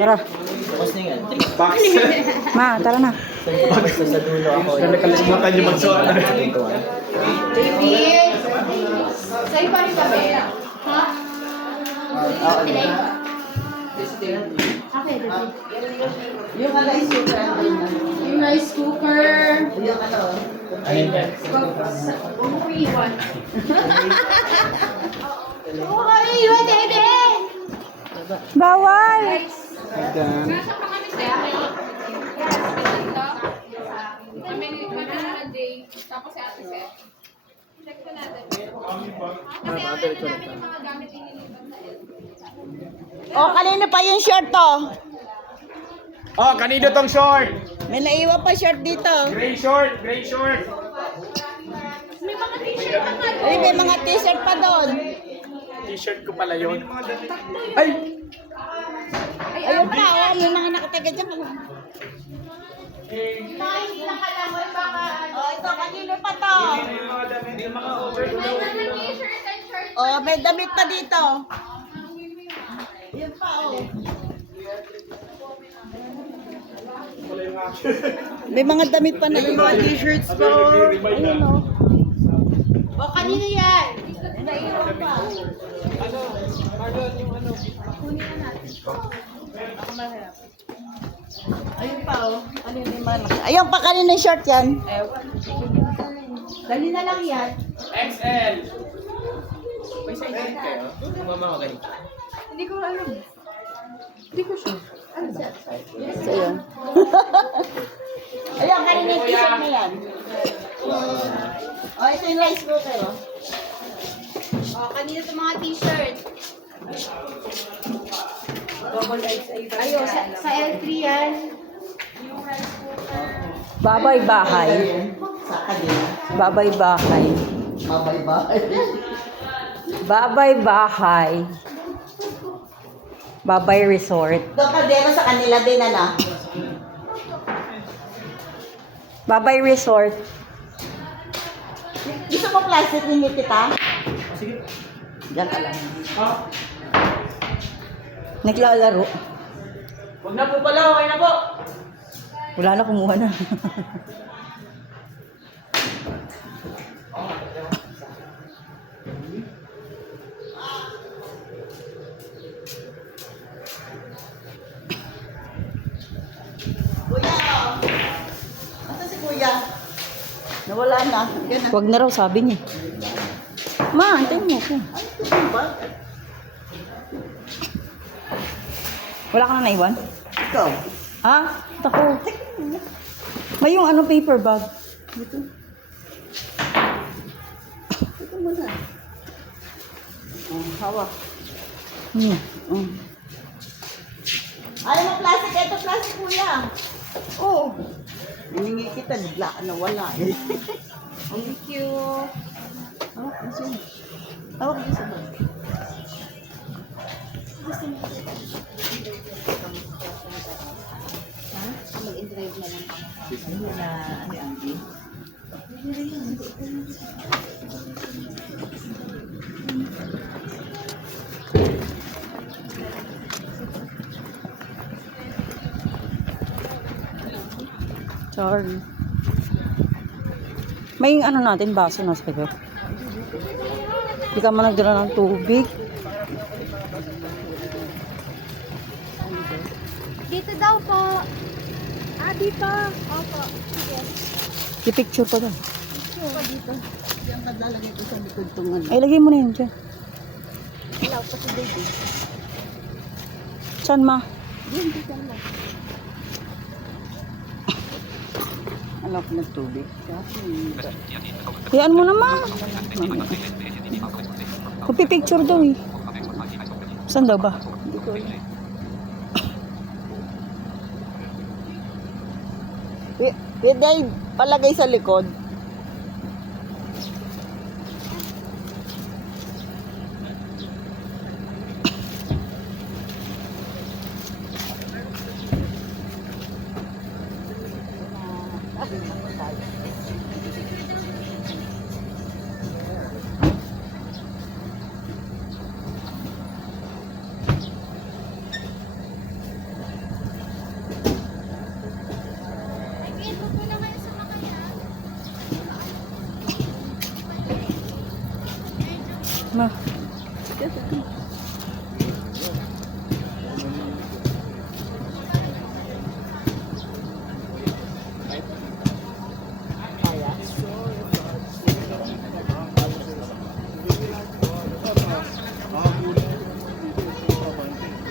Tara. Tapos na yan. Box. Ma, tara na. Basta sa dulo ako. Nakalimutan yung magsuot. Baby! Sa'yo pa rin kami. Ha? Okay, Yung rice cooker. yung rice cooker. Yung ano. Huwag mo iwan. Huwag mo iwan, Dede! Bawal! Nasa pa kami siya. Kami na day. Tapos si Ate Seth. Check ko natin. Kasi ang ano namin yung mga gamit inilipat sa LP. Oh, kanino pa yung short to? Oh, kanino tong short? May naiwan pa short dito. Gray short, gray short. May mga t-shirt pa nga Ay, may mga t-shirt pa doon. T-shirt ko pala yun. Ay! Ayun pa, oh, may mga nakataga dyan. Mga hindi lang alam mo baka Oh, ito, kanino pa to? may mga t-shirt and shirt. Oh, may damit pa dito. Yun pa, oh. May mga damit pa na iwan. T-shirts pa, oh. Ayun, oh. O, kanino yan? Naiwan pa. Ayun pa, oh. Kanino yung mga ayun pa, kanino yung short yan? Dali na lang yan. XL. May sa internet kayo? Mama ko ganito. Hindi ko alam. Hindi ko sure. So, yun. Ayun, kanino yung t-shirt na yan? Oh, ito yung rice cooker, oh. O, kanino itong mga t-shirt? Ayun, sa L3 yan. Babay bahay. Sa kanila. Babay bahay. Mabay-bay. Babay bahay. Babay resort. Doon ka din sa kanila din, ano? Babay resort. Gusto mo plastic ninyo, tita? Sige. Diyan ka lang. Naglalaro. Huwag na po pala, okay na po. Wala na, kumuha na. Kuya, oh. Asa si kuya? Nawala na. Yan na. Wag na raw, sabi niya. Ma, antayin mo ko. Ano ba? Wala ka na naiwan? Ikaw. Ha? Tako. May yung ano, paper bag. Ito mo na. Oh, hawak. Ayaw mo plastic. Ito plastic, kuya. Oh. Hiningi kita. Nagla ka na wala. Thank you. Hawak na siya. Hawak na siya. Mag-drive na lang. Sorry. May ano natin, baso na sa'yo. Hindi ka man nagdala ng tubig. Dito daw po. Ah, dito. Opo. Sige. I-picture pa daw. Dito. Diyan ka lalagay ko sa likod tong ano. Ay, lagay mo na yun dyan. Wala pa si baby. Saan, ma? Diyan, dito lang. Anak ng tubig. Hayaan mo naman. Magpipicture daw eh. Saan daw ba? Hindi ko alam. Pwede ay palagay sa likod. Ma.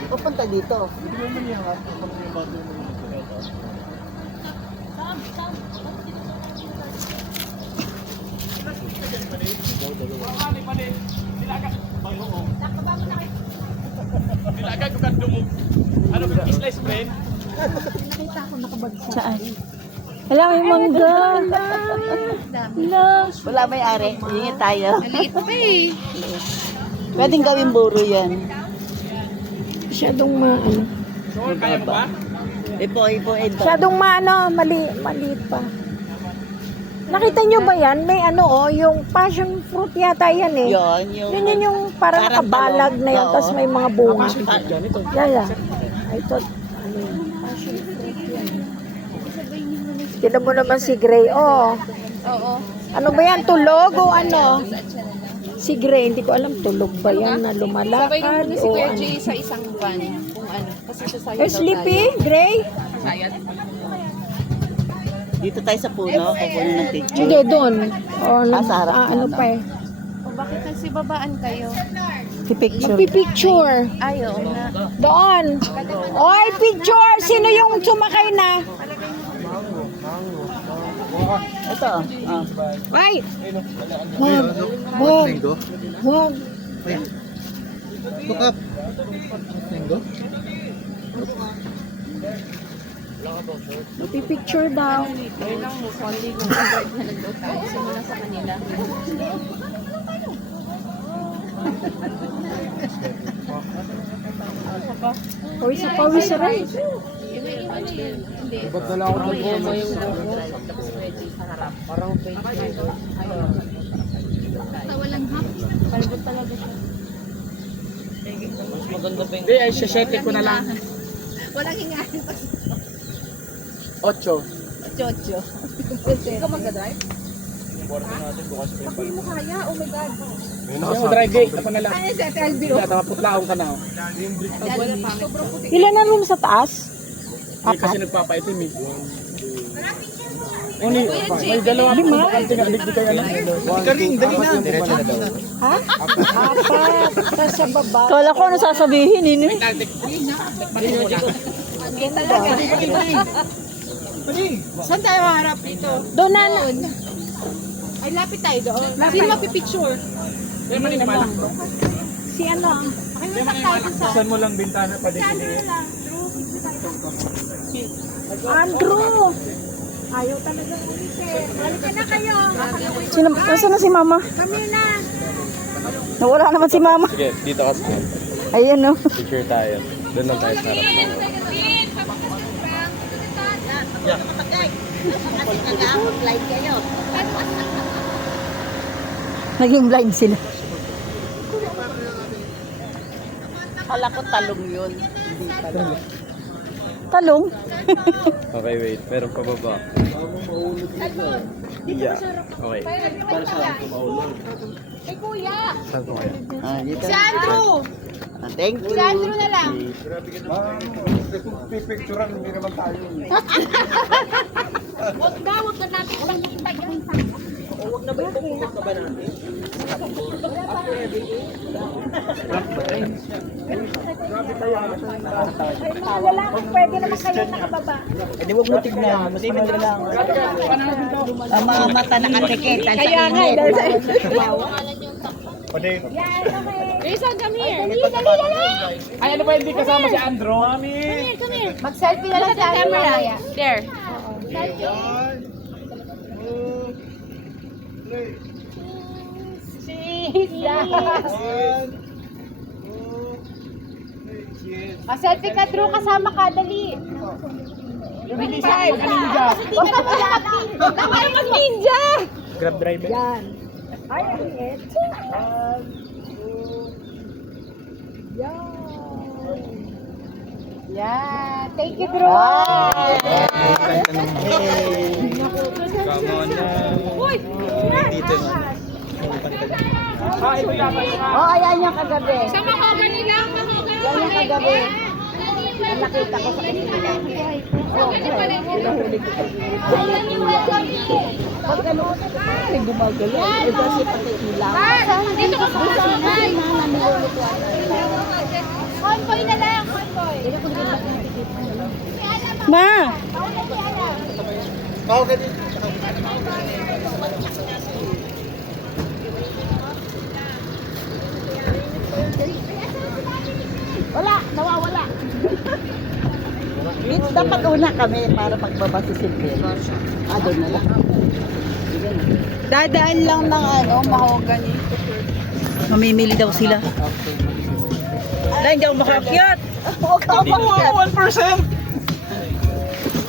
Pupunta dito. Nilaga ko ka dumog. Ano ka slice friend? Saan? Wala, may mangga. Wala. Wala may ari. Hingi tayo. Maliit pa eh. Pwedeng gawing buro yan. Masyadong maano. So, kaya mo ba? Ipo, ito. Masyadong maano, maliit pa. Nakita nyo ba yan? May ano oh, yung passion fruit yata yan eh. Yun, Yun yung parang Parang nakabalag talong. na yun, Oo. tapos may mga bunga. Diyan ito. Yaya. I thought, ano yun? Passion fruit yan. Tignan mo naman si Gray. Oh, Oo. ano ba yan? Tulog o ano? Si Gray, hindi ko alam tulog ba yan na Sabay lumalakad naman si o Kuya ano. Jay sa isang van. Kung ano. Kasi siya sa'yo Eh, sleepy, Gray? Sayad. Dito tayo sa puno. Kukunin ng picture. Hindi, doon. O, Sa harap ano na, pa eh. O bakit kasi babaan kayo? Picture. Magpipicture. Ayaw na. Doon. Oy, picture! Sino yung sumakay na? Ito. Ay! Wag. Wag. Wag. Magpipicture daw. Ayun lang mo. Sorry kung invite na nag-go tayo. Simula sa kanila. Pawis sa rin. Yung ano yun. Hindi. Walang hap. Palbot talaga siya. Hindi, ay siyete ko na lang. Walang hingahin. 8. Chocho. Ikaw mag-drive? Bakit mo kaya? Oh my God. Ako sa dry gate, ako na lang. Ano si Ate Albi? Wala, tapaputlaong ka na. Sobrang puti. Ilan na room sa taas? Hindi kasi nagpapaitim eh. Uni, may dalawa pa bakante nga, hindi kayo alam. Ha? Apat. Tapos sa baba. Kala ko ano sasabihin, ini. Saan tayo harap dito? Doon na. Ay, lapit tayo doon. Sino mapipicture? Kaya man naman. Si ano? Saan mo lang bintana pa din. Andrew. Ayaw talaga ulitin. Halika na kayo. Sino, nasaan na si mama? Kami na. Nawala naman si mama. Sige, dito ka sa Ayan no. picture tayo. Doon lang tayo sa harap. Kasi nag-live kayo. Naging blind sila. Kala ko talong yun. Hindi pala. Talong. Okay, wait. Meron pa baba. Yeah. Okay. Kay Kuya! Saan ko kaya? Dito. Si Andrew! Thank you. Si Andrew na lang. Pipicturean, hindi naman tayo. Huwag na natin pakita yan. Wala kang pwede naman kayo nakababa. Hindi wag mo tignan. Masimin ka lang. Ang mga mata nakatikita sa Kaya nga, init. dahil sa... Jason, come here. Dali. Ay, ano ba hindi kasama si Andrew? Mami! Come here. Mag-selfie na lang sa camera. There. Selfie ka, Drew. Kasama ka. Dali. Bilisan! Ninja! Huwag ka malapit. Huwag ka mag-ninja. Grab driver. Yan. Ay, ang liit. Yeah. Thank you, Drew. Come on na. Uy! Dito na. Ah, ito yata yung Oh, ayan yung kagabi. Sa mahogany lang, mahogany. Yan yung kagabi. Ang nakita ko sa kusina. Oh, pinahuli ko. Pag gano'n, ay gumagalo. Eh, kasi pati ilaw. Dito ka sa mahogany. Namulot ko. Convoy na lang, convoy. Ma! Wala, nawawala. Dapat una kami para pagbaba si Silvia. Doon na lang. Dadaan lang ng mahogany. Mamimili daw sila. Dahil hindi ako makakyat. Huwag ka pa. 1%!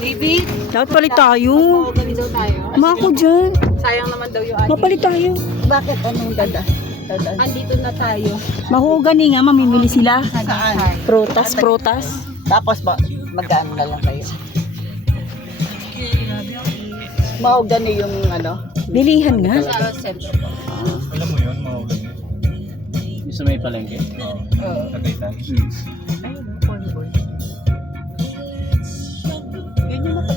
Baby. Dapat palit tayo. Mahogany daw tayo. Mako dyan. Sayang naman daw yung Mapalit tayo. Bakit? Anong dada? Andito na tayo. Mahogany nga, mamimili sila. Saan? Protas, protas. Tapos mag-ano na lang kayo. Mahogany yung Bilihan nga. Sa sentro. Alam mo yun, mahogany. Yung sa may palengke. Tagaytay. Yun yung